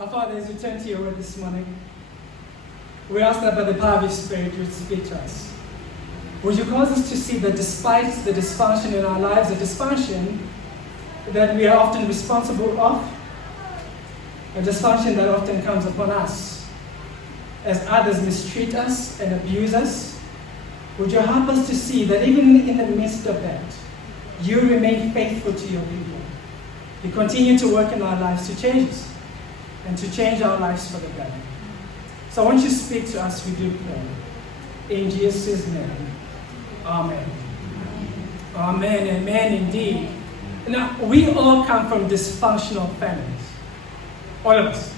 Our Father, as we turn to your word this morning, we ask that by the power of your Spirit, you would speak to us. Would you cause us to see that despite the dysfunction in our lives, a dysfunction that we are often responsible of, a dysfunction that often comes upon us, as others mistreat us and abuse us, would you help us to see that even in the midst of that, you remain faithful to your people. You continue to work in our lives to change us and to change our lives for the better. So won't you speak to us, we do pray. In Jesus' name, amen. Amen, amen indeed. Now, we all come from dysfunctional families. All of us.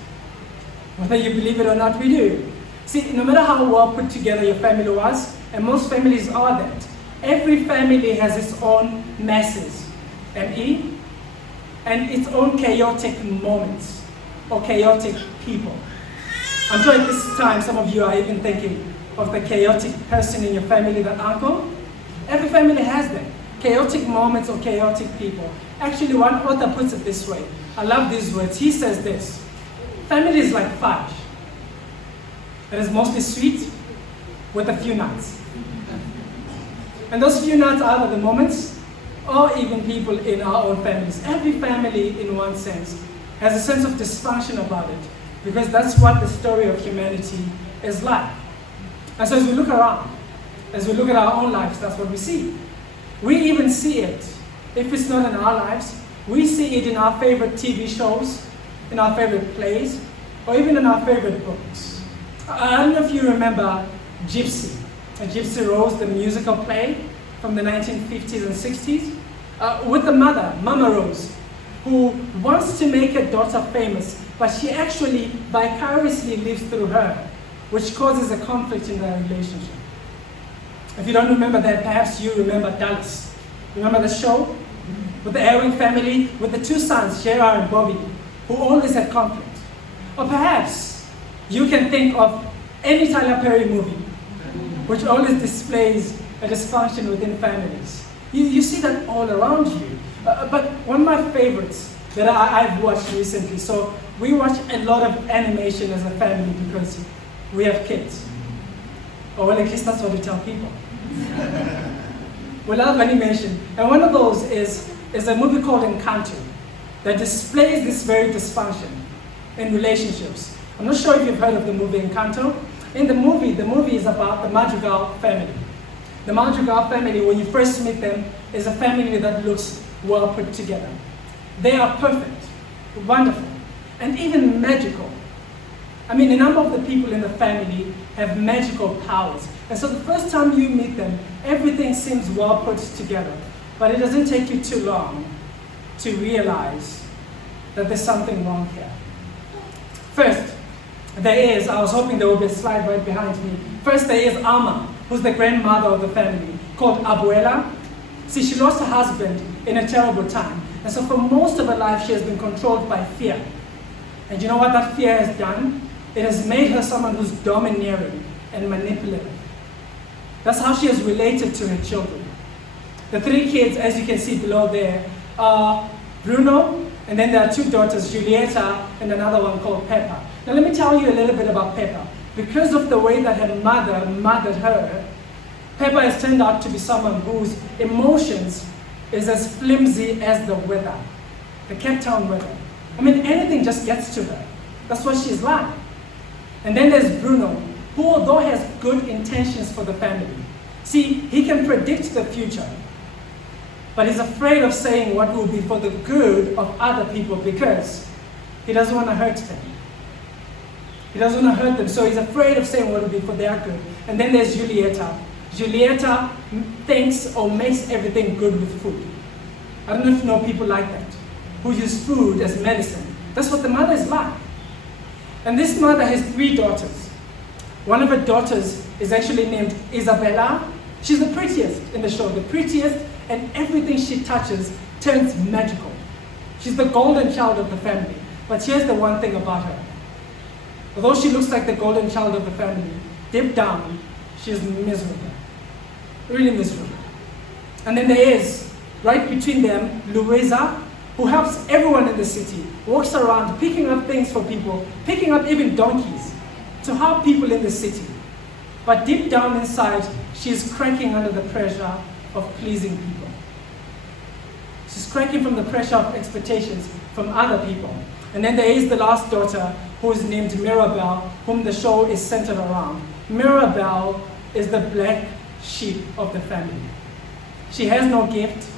Whether you believe it or not, we do. See, no matter how well put together your family was, and most families are that, every family has its own messes, M-E, and its own chaotic moments, or chaotic people. I'm sure at this time some of you are even thinking of the chaotic person in your family, that uncle. Every family has them. Chaotic moments or chaotic people. Actually, one author puts it this way. I love these words. He says this: family is like fudge. It is mostly sweet with a few nuts. And those few nuts are the moments, or even people in our own families. Every family, in one sense, has a sense of dysfunction about it, because that's what the story of humanity is like. And so as we look around, as we look at our own lives, that's what we see. We even see it, if it's not in our lives, we see it in our favorite TV shows, in our favorite plays, or even in our favorite books. I don't know if you remember Gypsy, Gypsy Rose, the musical play from the 1950s and 60s, with the mother, Mama Rose, who wants to make her daughter famous, but she actually vicariously lives through her, which causes a conflict in their relationship. If you don't remember that, perhaps you remember Dallas. Remember the show? With the Aaron family, with the two sons, J.R. and Bobby, who always had conflict. Or perhaps you can think of any Tyler Perry movie, which always displays a dysfunction within families. You see that all around you. But one of my favorites that I've watched recently, so we watch a lot of animation as a family because we have kids. Or well, at least that's what we tell people. We love animation. And one of those is a movie called Encanto that displays this very dysfunction in relationships. I'm not sure if you've heard of the movie Encanto. In the movie is about the Madrigal family. The Madrigal family, when you first meet them, is a family that looks well put together. They are perfect, wonderful, and even magical. I mean, a number of the people in the family have magical powers. And so the first time you meet them, everything seems well put together. But it doesn't take you too long to realize that there's something wrong here. First, I was hoping there would be a slide right behind me. First, there is Alma, who's the grandmother of the family, called Abuela. See, she lost her husband in a terrible time. And so for most of her life, she has been controlled by fear. And you know what that fear has done? It has made her someone who's domineering and manipulative. That's how she has related to her children. The three kids, as you can see below there, are Bruno, and then there are two daughters, Julieta, and another one called Peppa. Now let me tell you a little bit about Peppa. Because of the way that her mother mothered her, Peppa has turned out to be someone whose emotions is as flimsy as the weather, the Cape Town weather. I mean, anything just gets to her. That's what she's like. And then there's Bruno, who although has good intentions for the family, see, he can predict the future, but he's afraid of saying what will be for the good of other people because he doesn't want to hurt them. He doesn't want to hurt them, so he's afraid of saying what will be for their good. And then there's Julieta. Julieta thinks or makes everything good with food. I don't know if you know people like that, who use food as medicine. That's what the mother is like. And this mother has three daughters. One of her daughters is actually named Isabella. She's the prettiest in the show, the prettiest, and everything she touches turns magical. She's the golden child of the family. But here's the one thing about her. Although she looks like the golden child of the family, deep down, she's miserable. Really miserable. And then there is, right between them, Louisa, who helps everyone in the city, walks around picking up things for people, picking up even donkeys to help people in the city. But deep down inside, she's cracking under the pressure of pleasing people. She's cracking from the pressure of expectations from other people. And then there is the last daughter, who is named Mirabelle, whom the show is centered around. Mirabelle is the black sheep of the family. She has no gift,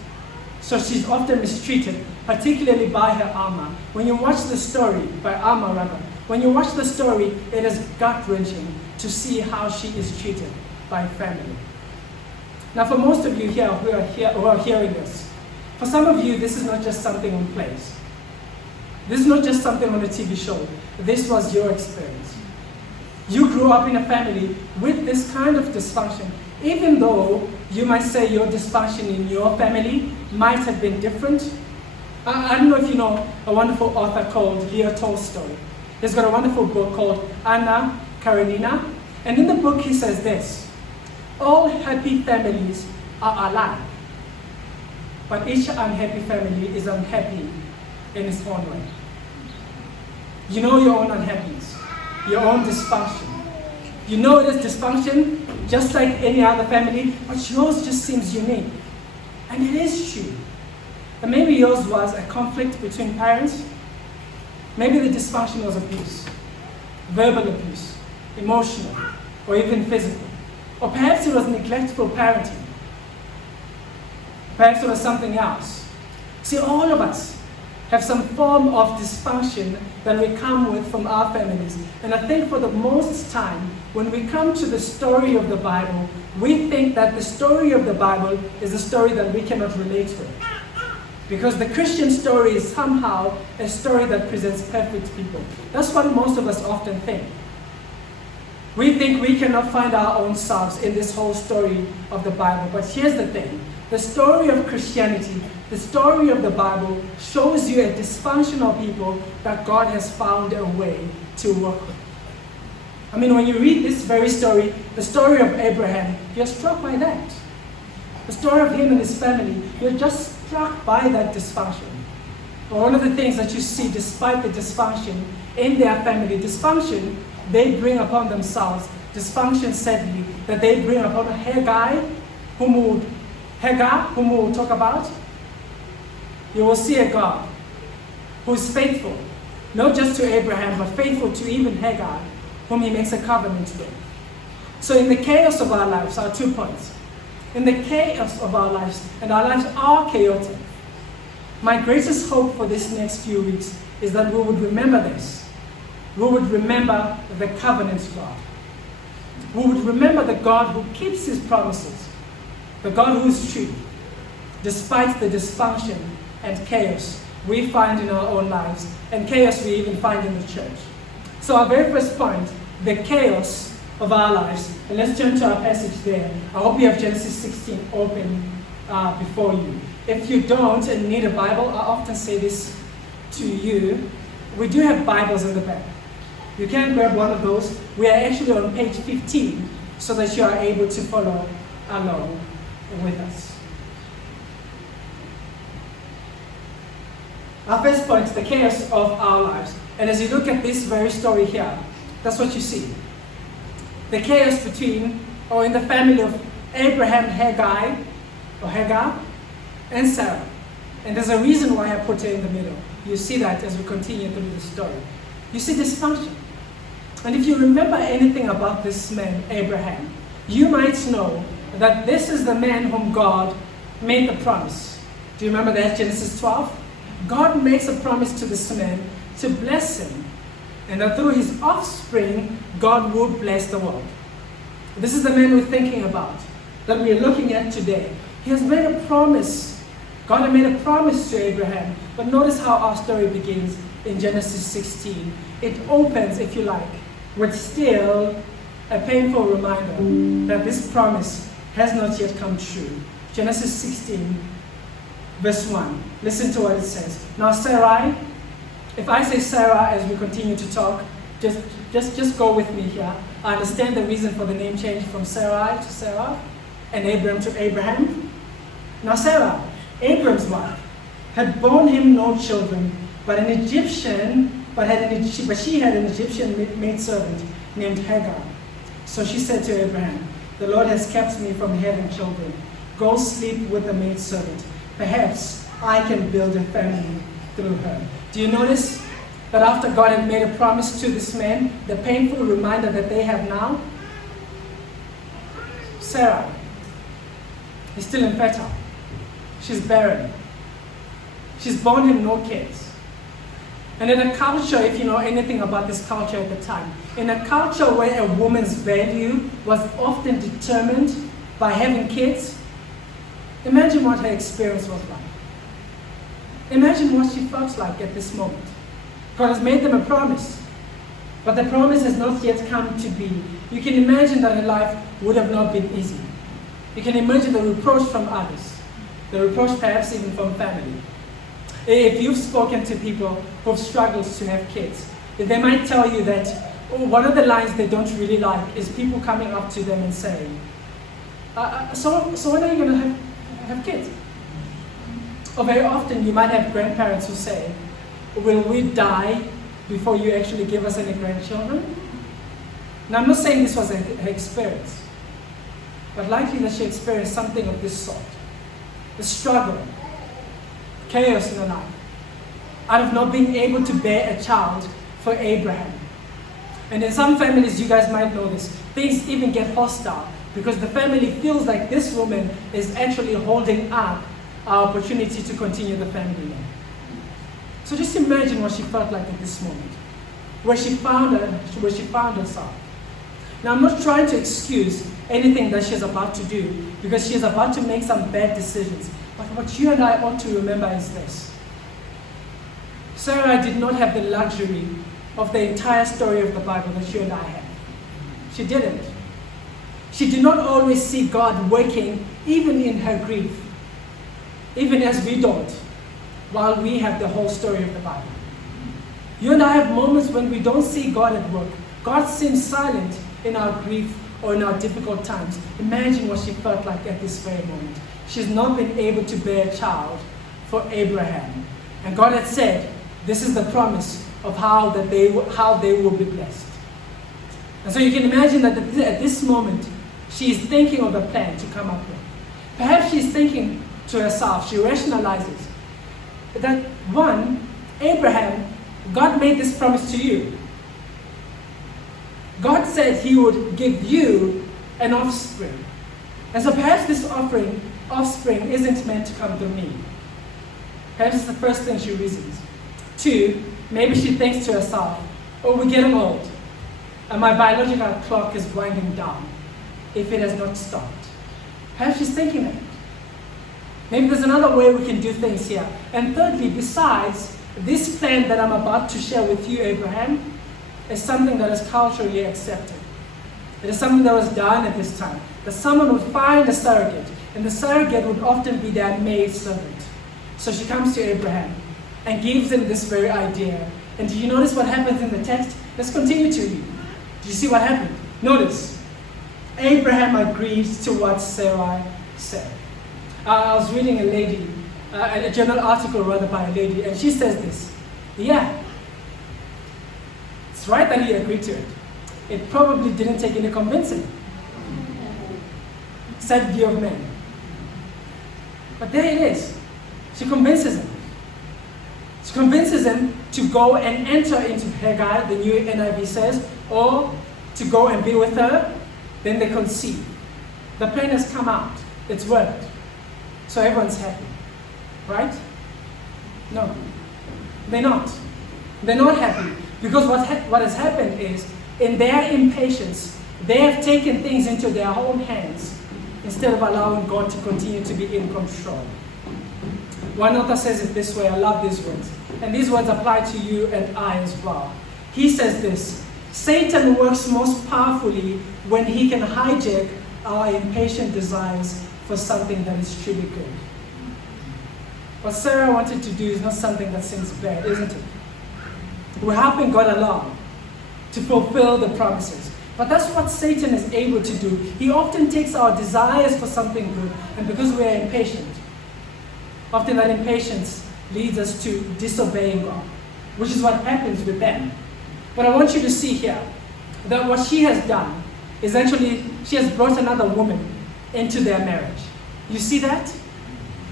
so she's often mistreated, particularly by her Alma. When you watch the story, by Alma rather, when you watch the story, it is gut-wrenching to see how she is treated by family. Now for most of you here who are hearing this, for some of you this is not just something on plays. This is not just something on a TV show. This was your experience. You grew up in a family with this kind of dysfunction, even though you might say your dysfunction in your family might have been different. I don't know if you know a wonderful author called Leo Tolstoy. He's got a wonderful book called Anna Karenina. And in the book he says this: all happy families are alike, but each unhappy family is unhappy in its own way. You know your own unhappiness, your own dysfunction. You know it is dysfunction, just like any other family, but yours just seems unique. And it is true. And maybe yours was a conflict between parents. Maybe the dysfunction was abuse, verbal abuse, emotional, or even physical. Or perhaps it was neglectful parenting. Perhaps it was something else. See, all of us have some form of dysfunction that we come with from our families. And I think for the most time, when we come to the story of the Bible, we think that the story of the Bible is a story that we cannot relate to. Because the Christian story is somehow a story that presents perfect people. That's what most of us often think. We think we cannot find our own selves in this whole story of the Bible. But here's the thing. The story of Christianity, the story of the Bible, shows you a dysfunctional people that God has found a way to work with. I mean, when you read this very story, the story of Abraham, you're struck by that. The story of him and his family, you're just struck by that dysfunction. But one of the things that you see, despite the dysfunction in their family, dysfunction they bring upon themselves, dysfunction, sadly, that they bring upon Hagar, whom we'll talk about. You will see a God who is faithful, not just to Abraham, but faithful to even Hagar, whom he makes a covenant with. So in the chaos of our lives, our 2 points. In the chaos of our lives, and our lives are chaotic, my greatest hope for this next few weeks is that we would remember this. We would remember the covenant God. We would remember the God who keeps his promises, the God who is true, despite the dysfunction and chaos we find in our own lives, and chaos we even find in the church. So our very first point, the chaos of our lives. And let's turn to our passage there. I hope you have Genesis 16 open before you. If you don't and need a Bible, I often say this to you. We do have Bibles in the back. You can grab one of those. We are actually on page 15 so that you are able to follow along with us. Our first point, the chaos of our lives. And as you look at this very story here, that's what you see. The chaos between, or in the family of Abraham, Hagar, and Sarah. And there's a reason why I put her in the middle. You see that as we continue through the story. You see dysfunction. And if you remember anything about this man, Abraham, you might know that this is the man whom God made the promise. Do you remember that, Genesis 12? God makes a promise to this man to bless him, and that through his offspring, God would bless the world. This is the man we're thinking about, that we're looking at today. He has made a promise. God had made a promise to Abraham. But notice how our story begins in Genesis 16. It opens, if you like, with still a painful reminder that this promise has not yet come true. Genesis 16, verse 1. Listen to what it says. Now Sarai, if I say Sarah as we continue to talk, just go with me here. I understand the reason for the name change from Sarai to Sarah and Abram to Abraham. Now Sarah, Abram's wife, had borne him no children, but she had an Egyptian maidservant named Hagar. So she said to Abraham, "The Lord has kept me from having children. Go sleep with the maidservant. Perhaps I can build a family through her." Do you notice that after God had made a promise to this man, the painful reminder that they have now? Sarah is still infertile. She's barren. She's borne him no kids. And in a culture, if you know anything about this culture at the time, in a culture where a woman's value was often determined by having kids, imagine what her experience was like. Imagine what she felt like at this moment. God has made them a promise, but the promise has not yet come to be. You can imagine that her life would have not been easy. You can imagine the reproach from others, the reproach perhaps even from family. If you've spoken to people who've struggled to have kids, they might tell you that one of the lines they don't really like is people coming up to them and saying, so when are you going to have kids? Or very often you might have grandparents who say, "Will we die before you actually give us any grandchildren?" Now I'm not saying this was her experience, but likely that she experienced something of this sort. The struggle, chaos in her life, out of not being able to bear a child for Abraham. And in some families, you guys might know this, things even get hostile because the family feels like this woman is actually holding up our opportunity to continue the family name. So just imagine what she felt like at this moment, where she found herself. Now I'm not trying to excuse anything that she's about to do because she's about to make some bad decisions. But what you and I ought to remember is this. Sarah did not have the luxury of the entire story of the Bible that you and I have. She didn't. She did not always see God working even in her grief, even as we don't, while we have the whole story of the Bible. You and I have moments when we don't see God at work. God seems silent in our grief or in our difficult times. Imagine what she felt like at this very moment. She's not been able to bear a child for Abraham. And God had said, this is the promise of how they will be blessed. And so you can imagine that at this moment, she is thinking of a plan to come up with. Perhaps she's thinking to herself, she rationalizes that one, Abraham, God made this promise to you. God said he would give you an offspring. And so perhaps this offspring isn't meant to come through me. Perhaps it's the first thing she reasons. Two, maybe she thinks to herself, oh, we're getting old, and my biological clock is winding down if it has not stopped. Perhaps she's thinking that. Maybe there's another way we can do things here. And thirdly, besides, this plan that I'm about to share with you, Abraham, is something that is culturally accepted. It is something that was done at this time. That someone would find a surrogate, and the surrogate would often be their maid servant. So she comes to Abraham and gives him this very idea. And do you notice what happens in the text? Let's continue to read. Do you see what happened? Notice. Abraham agrees to what Sarai said. I was reading a journal article rather by a lady, and she says this. Yeah, it's right that he agreed to it. It probably didn't take any convincing. Sad view of men. But there it is. She convinces him. She convinces him to go and enter into Hagar, the new NIV says, or to go and be with her. Then they conceive. The plan has come out. It's worked. So everyone's happy. Right? No. They're not. They're not happy. Because what has happened is, in their impatience, they have taken things into their own hands instead of allowing God to continue to be in control. One author says it this way, I love these words. And these words apply to you and I as well. He says this, Satan works most powerfully when he can hijack our impatient desires for something that is truly good. What Sarah wanted to do is not something that seems bad, isn't it? We're helping God along to fulfill the promises. But that's what Satan is able to do. He often takes our desires for something good, and because we are impatient, often that impatience leads us to disobeying God, which is what happens with them. But I want you to see here that what she has done is actually, she has brought another woman into their marriage. You see that?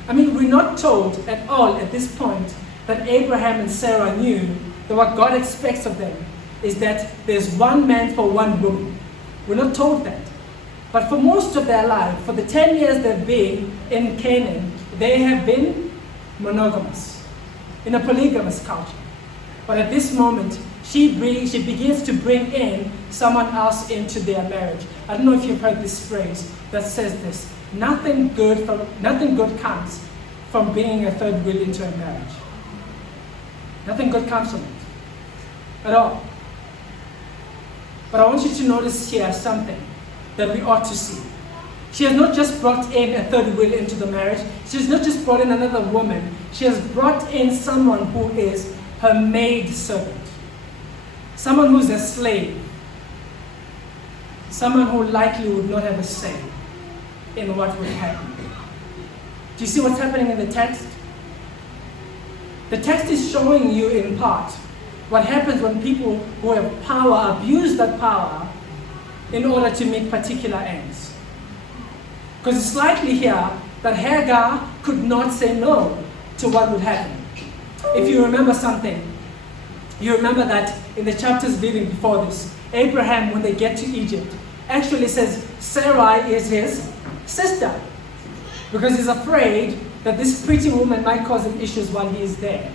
I mean, we're not told at all at this point that Abraham and Sarah knew that what God expects of them is that there's one man for one woman. We're not told that. But for most of their life, for the 10 years they've been in Canaan, they have been monogamous, in a polygamous culture. But at this moment, she begins to bring in someone else into their marriage. I don't know if you've heard this phrase that says this: nothing good comes from bringing a third wheel into a marriage. Nothing good comes from it at all. But I want you to notice here something that we ought to see. She has not just brought in a third wheel into the marriage. She has not just brought in another woman. She has brought in someone who is her maid servant. Someone who's a slave. Someone who likely would not have a say in what would happen. Do you see what's happening in the text? The text is showing you in part what happens when people who have power abuse that power in order to meet particular ends. Because it's likely here that Hagar could not say no to what would happen. If you remember something, you remember that in the chapters leading before this, Abraham, when they get to Egypt, actually says Sarai is his sister, because he's afraid that this pretty woman might cause him issues while he is there.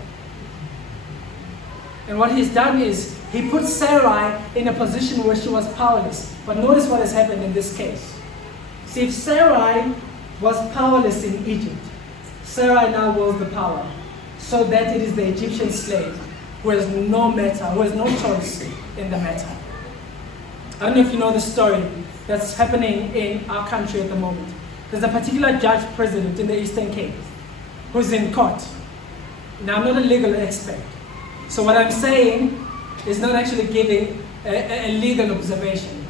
And what he's done is he put Sarai in a position where she was powerless. But notice what has happened in this case. See, if Sarai was powerless in Egypt, Sarai now wields the power, so that it is the Egyptian slave who has no matter, who has no choice in the matter. I don't know if you know the story that's happening in our country at the moment. There's a particular judge president in the Eastern Cape who's in court. Now, I'm not a legal expert, so what I'm saying is not actually giving a legal observation.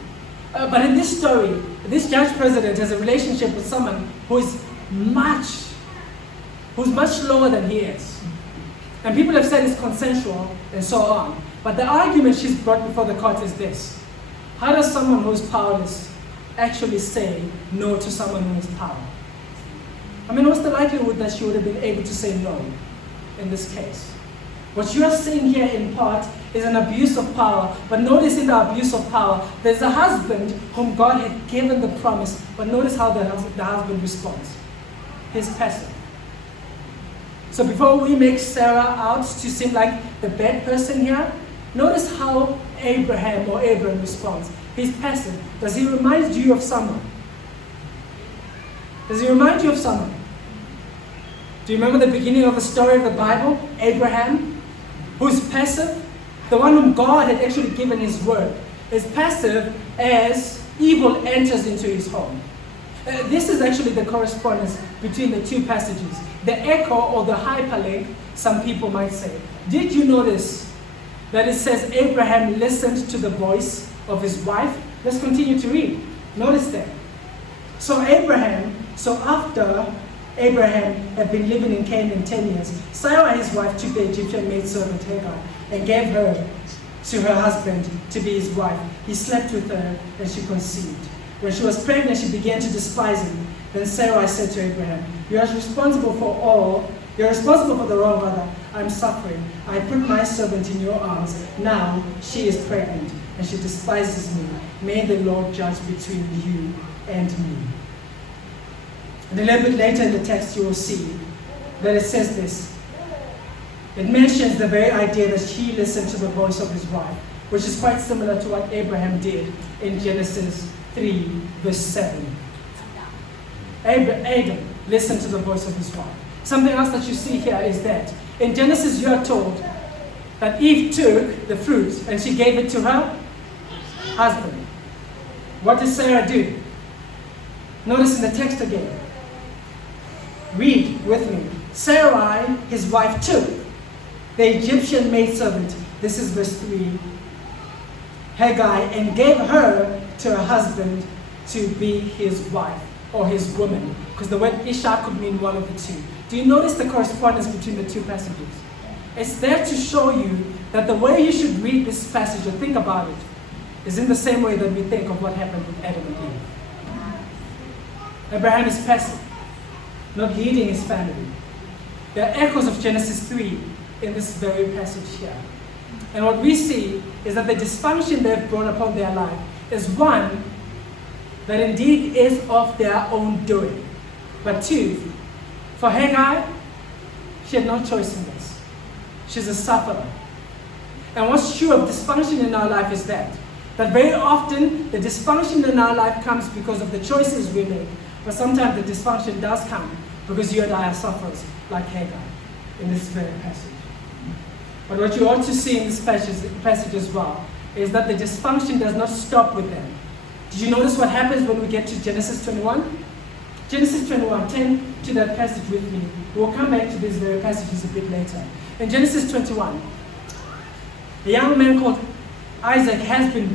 But in this story, this judge president has a relationship with someone who's much lower than he is. And people have said it's consensual and so on. But the argument she's brought before the court is this: how does someone who's powerless actually say no to someone who has power? I mean, what's the likelihood that she would have been able to say no in this case? What you are seeing here in part is an abuse of power. But notice in the abuse of power, there's a husband whom God had given the promise. But notice how the husband responds. He's passive. So before we make Sarah out to seem like the bad person here, notice how Abram responds. He's passive. Does he remind you of someone? Does he remind you of someone? Do you remember the beginning of the story of the Bible? Abraham, who's passive, the one whom God had actually given his word, is passive as evil enters into his home. This is actually the correspondence between the two passages. The echo or the hyperlink, some people might say. Did you notice that it says Abraham listened to the voice of his wife? Let's continue to read. Notice that. So after Abraham had been living in Canaan 10 years, Sarah, his wife, took the Egyptian maidservant Hagar and gave her to her husband to be his wife. He slept with her and she conceived. When she was pregnant, she began to despise him. Then Sarah said to Abraham, "You are responsible for the wrong, mother. I'm suffering. I put my servant in your arms. Now she is pregnant and she despises me. May the Lord judge between you and me." And a little bit later in the text, you will see that it says this. It mentions the very idea that he listened to the voice of his wife, which is quite similar to what Abraham did in Genesis 3, verse 7. Adam listened to the voice of his wife. Something else that you see here is that in Genesis you are told that Eve took the fruit and she gave it to her husband. What did Sarah do? Notice in the text again. Read with me. Sarai, his wife, took the Egyptian maidservant, this is verse 3, Hagar, and gave her to her husband to be his wife. or his woman, because the word Isha could mean one of the two. Do you notice the correspondence between the two passages? It's there to show you that the way you should read this passage or think about it is in the same way that we think of what happened with Adam and Eve. Abraham is passive, not leading his family. There are echoes of Genesis 3 in this very passage here. And what we see is that the dysfunction they've brought upon their life is one that indeed is of their own doing. But two, for Hagar, she had no choice in this. She's a sufferer. And what's true of dysfunction in our life is that very often the dysfunction in our life comes because of the choices we make. But sometimes the dysfunction does come because you and I are sufferers, like Hagar, in this very passage. But what you ought to see in this passage as well is that the dysfunction does not stop with them. Did you notice what happens when we get to Genesis 21? Genesis 21, turn to that passage with me. We'll come back to these very passages a bit later. In Genesis 21, a young man called Isaac has been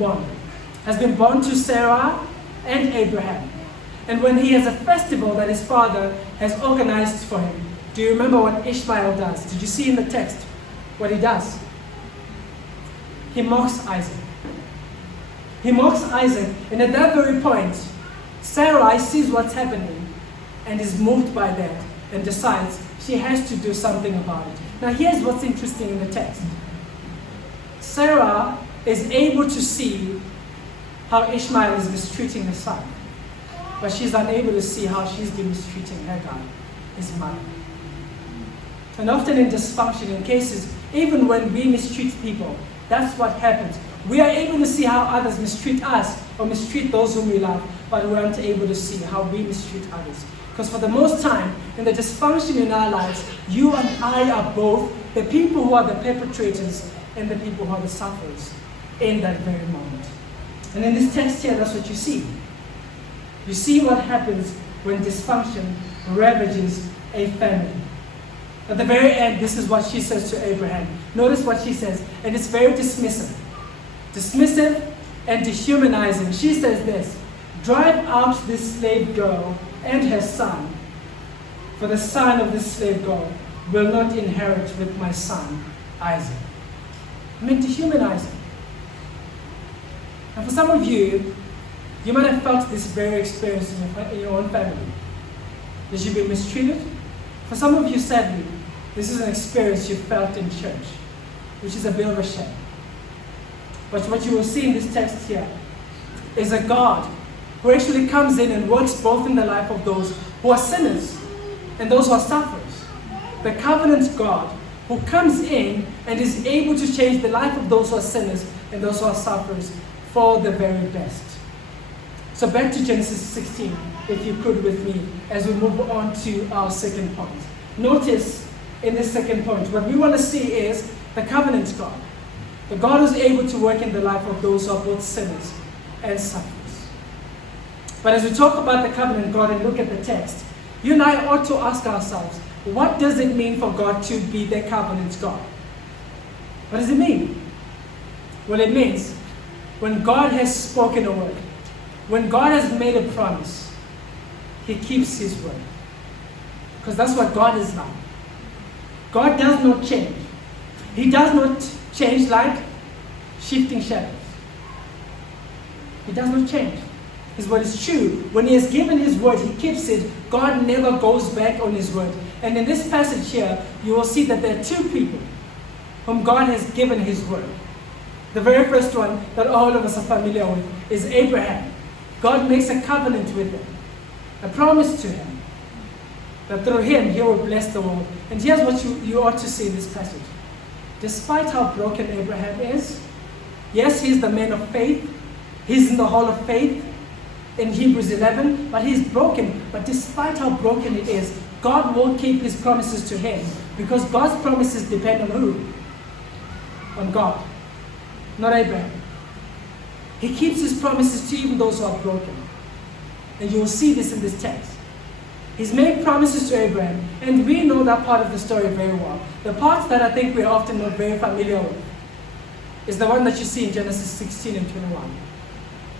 born to Sarah and Abraham. And when he has a festival that his father has organized for him, do you remember what Ishmael does? Did you see in the text what he does? He mocks Isaac. He mocks Isaac, and at that very point, Sarai sees what's happening and is moved by that and decides she has to do something about it. Now here's what's interesting in the text. Sarah is able to see how Ishmael is mistreating his son, but she's unable to see how she's been mistreating Hagar, his mother. And often in dysfunction, in cases, even when we mistreat people, that's what happens. We are able to see how others mistreat us or mistreat those whom we love, but we aren't able to see how we mistreat others. Because for the most time, in the dysfunction in our lives, you and I are both the people who are the perpetrators and the people who are the sufferers in that very moment. And in this text here, that's what you see. You see what happens when dysfunction ravages a family. At the very end, this is what she says to Abraham. Notice what she says, and it's very dismissive. Dismissive and dehumanizing. She says this: drive out this slave girl and her son, for the son of this slave girl will not inherit with my son Isaac. I mean, dehumanizing. And for some of you, you might have felt this very experience in your own family. That you've been mistreated. For some of you, sadly, this is an experience you felt in church, which is a bit of a shame. But what you will see in this text here is a God who actually comes in and works both in the life of those who are sinners and those who are sufferers. The covenant God who comes in and is able to change the life of those who are sinners and those who are sufferers for the very best. So back to Genesis 16, if you could with me, as we move on to our second point. Notice in this second point, what we want to see is the covenant God. The God who's able to work in the life of those who are both sinners and sufferers. But as we talk about the covenant God and look at the text, you and I ought to ask ourselves, what does it mean for God to be the covenant God? What does it mean? Well, it means when God has spoken a word, when God has made a promise, He keeps His word. Because that's what God is like. God does not change. He does not change like shifting shadows. He does not change. His word is true. When He has given His word, He keeps it. God never goes back on His word. And in this passage here, you will see that there are two people whom God has given His word. The very first one that all of us are familiar with is Abraham. God makes a covenant with him, a promise to him, that through him He will bless the world. And here's what you ought to see in this passage. Despite how broken Abraham is, yes, he's the man of faith. He's in the hall of faith in Hebrews 11, but he's broken. But despite how broken it is, God will keep His promises to him, because God's promises depend on who? On God, not Abraham. He keeps His promises to even those who are broken. And you will see this in this text. He's made promises to Abraham, and we know that part of the story very well. The part that I think we're often not very familiar with is the one that you see in Genesis 16 and 21.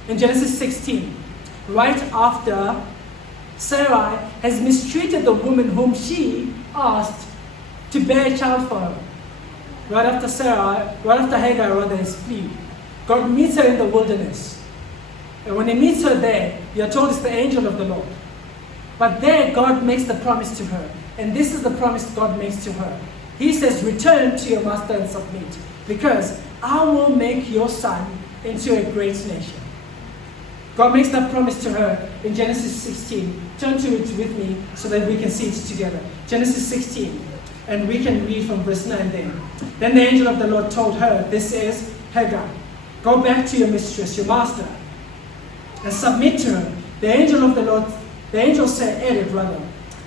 In Genesis 16, right after Sarai has mistreated the woman whom she asked to bear a child for her. Right after Hagar is fleed, God meets her in the wilderness. And when he meets her there, you are told it's the angel of the Lord. But there, God makes the promise to her. And this is the promise God makes to her. He says, return to your master and submit, because I will make your son into a great nation. God makes that promise to her in Genesis 16. Turn to it with me so that we can see it together. Genesis 16. And we can read from verse 9 then. Then the angel of the Lord told her, this is Hagar. Go back to your mistress, your master, and submit to her. The angel added,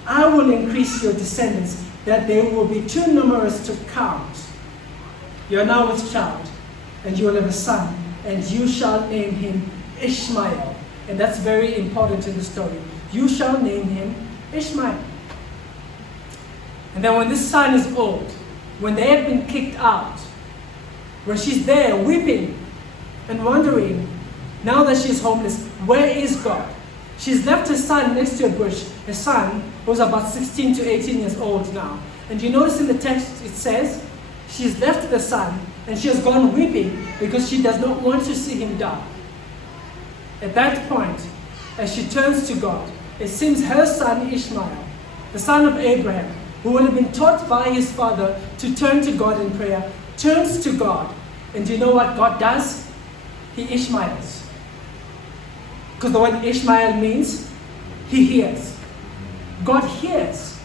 I will increase your descendants, that they will be too numerous to count. You are now with child, and you will have a son, and you shall name him Ishmael. And that's very important in the story. You shall name him Ishmael. And then when this son is old, when they have been kicked out, when she's there weeping and wondering, now that she's homeless, where is God? She's left her son next to a bush, her son who's about 16 to 18 years old now. And you notice in the text it says, she's left the son and she has gone weeping because she does not want to see him die. At that point, as she turns to God, it seems her son Ishmael, the son of Abraham, who would have been taught by his father to turn to God in prayer, turns to God. And do you know what God does? He Ishmaels. Because the word Ishmael means he hears. God hears.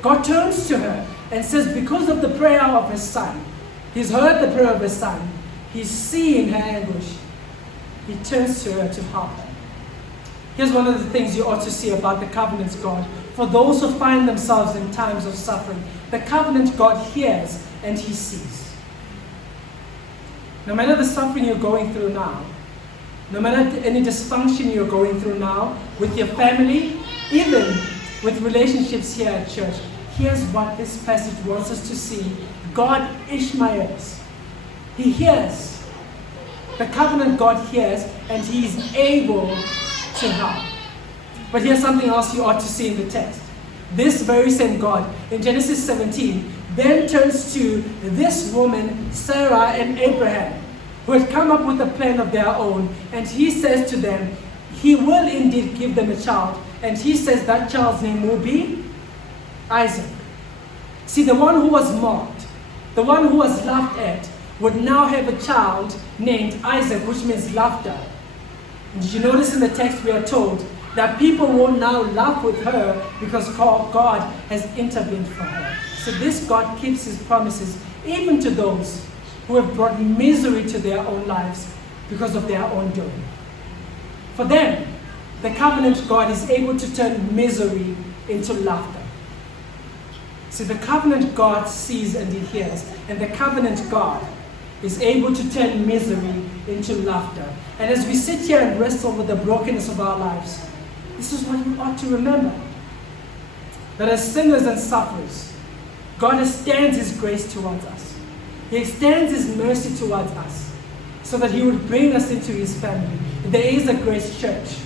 God turns to her and says, because of the prayer of his son, he's heard the prayer of his son, he's seen her anguish, he turns to her to help her. Here's one of the things you ought to see about the covenant God. For those who find themselves in times of suffering, the covenant God hears and he sees. No matter the suffering you're going through now, no matter any dysfunction you're going through now with your family, even with relationships here at church, here's what this passage wants us to see. God Ishmaels. He hears. The covenant God hears and he is able to help. But here's something else you ought to see in the text. This very same God, in Genesis 17, then turns to this woman, Sarah and Abraham, who had come up with a plan of their own, and he says to them, he will indeed give them a child, and he says that child's name will be Isaac. See, the one who was mocked, the one who was laughed at, would now have a child named Isaac, which means laughter. And did you notice in the text we are told that people will now laugh with her because God has intervened for her. So this God keeps his promises even to those who have brought misery to their own lives because of their own doing. For them, the covenant God is able to turn misery into laughter. See, the covenant God sees and he hears, and the covenant God is able to turn misery into laughter. And as we sit here and wrestle with the brokenness of our lives, this is what we ought to remember. That as sinners and sufferers, God extends his grace towards us. He extends his mercy towards us so that he would bring us into his family. There is a grace church,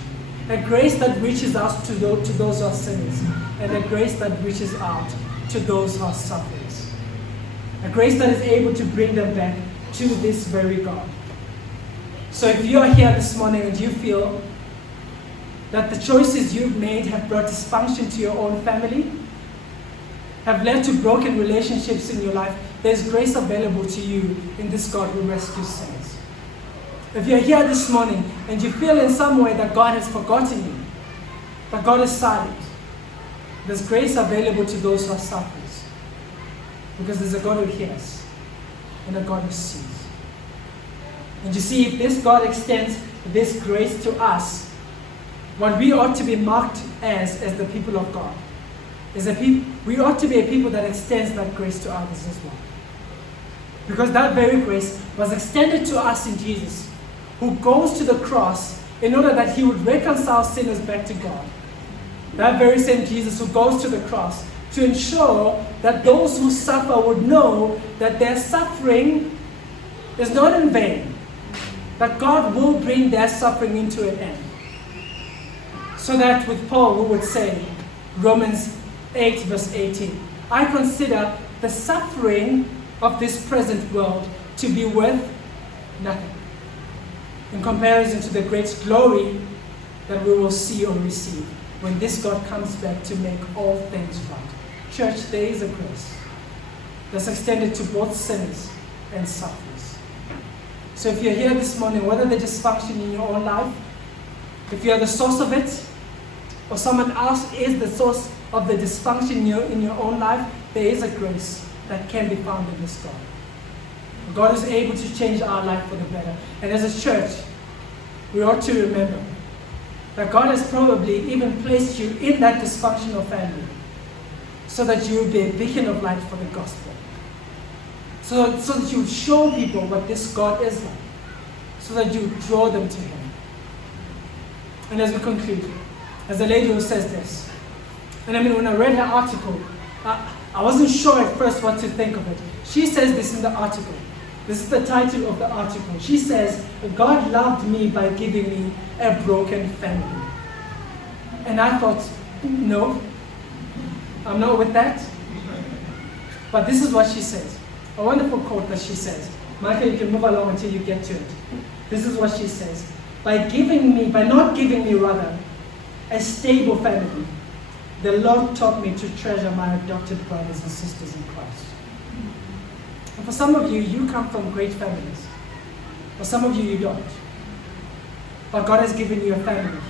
a grace that reaches out to those who are sinners, and a grace that reaches out to those who are sufferers. A grace that is able to bring them back to this very God. So if you are here this morning and you feel that the choices you've made have brought dysfunction to your own family, have led to broken relationships in your life, there's grace available to you in this God who rescues sinners. If you're here this morning and you feel in some way that God has forgotten you, that God is silent, there's grace available to those who are sufferers. Because there's a God who hears and a God who sees. And you see, if this God extends this grace to us, what we ought to be marked as the people of God is we ought to be a people that extends that grace to others as well. Because that very grace was extended to us in Jesus, who goes to the cross in order that he would reconcile sinners back to God. That very same Jesus who goes to the cross to ensure that those who suffer would know that their suffering is not in vain, that God will bring their suffering into an end. So that with Paul we would say, Romans 8 verse 18, I consider the suffering of this present world to be worth nothing in comparison to the great glory that we will see or receive when this God comes back to make all things right. Church, there is a grace that's extended to both sinners and sufferers. So if you're here this morning, whether the dysfunction in your own life, if you're the source of it, or someone else is the source of the dysfunction in your own life, there is a grace that can be found in this God. God is able to change our life for the better. And as a church, we ought to remember that God has probably even placed you in that dysfunctional family so that you will be a beacon of light for the gospel. So that you show people what this God is like. So that you draw them to Him. And as we conclude, as a lady who says this, and I mean, when I read her article, I wasn't sure at first what to think of it. She says this in the article. This is the title of the article. She says, God loved me by giving me a broken family. And I thought, no, I'm not with that. But this is what she says. A wonderful quote that she says. Michael, you can move along until you get to it. This is what she says. By not giving me rather, a stable family, the Lord taught me to treasure my adopted brothers and sisters in Christ. And for some of you, you come from great families. For some of you, you don't. But God has given you a family here.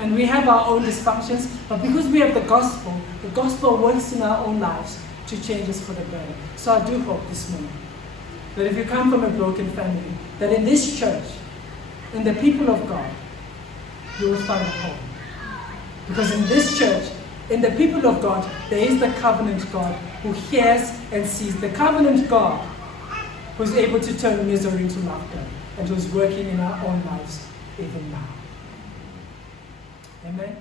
And we have our own dysfunctions, but because we have the gospel works in our own lives to change us for the better. So I do hope this morning that if you come from a broken family, that in this church, in the people of God, you will find a home. Because in this church, in the people of God, there is the covenant God who hears and sees. The covenant God who is able to turn misery into laughter and who is working in our own lives even now. Amen.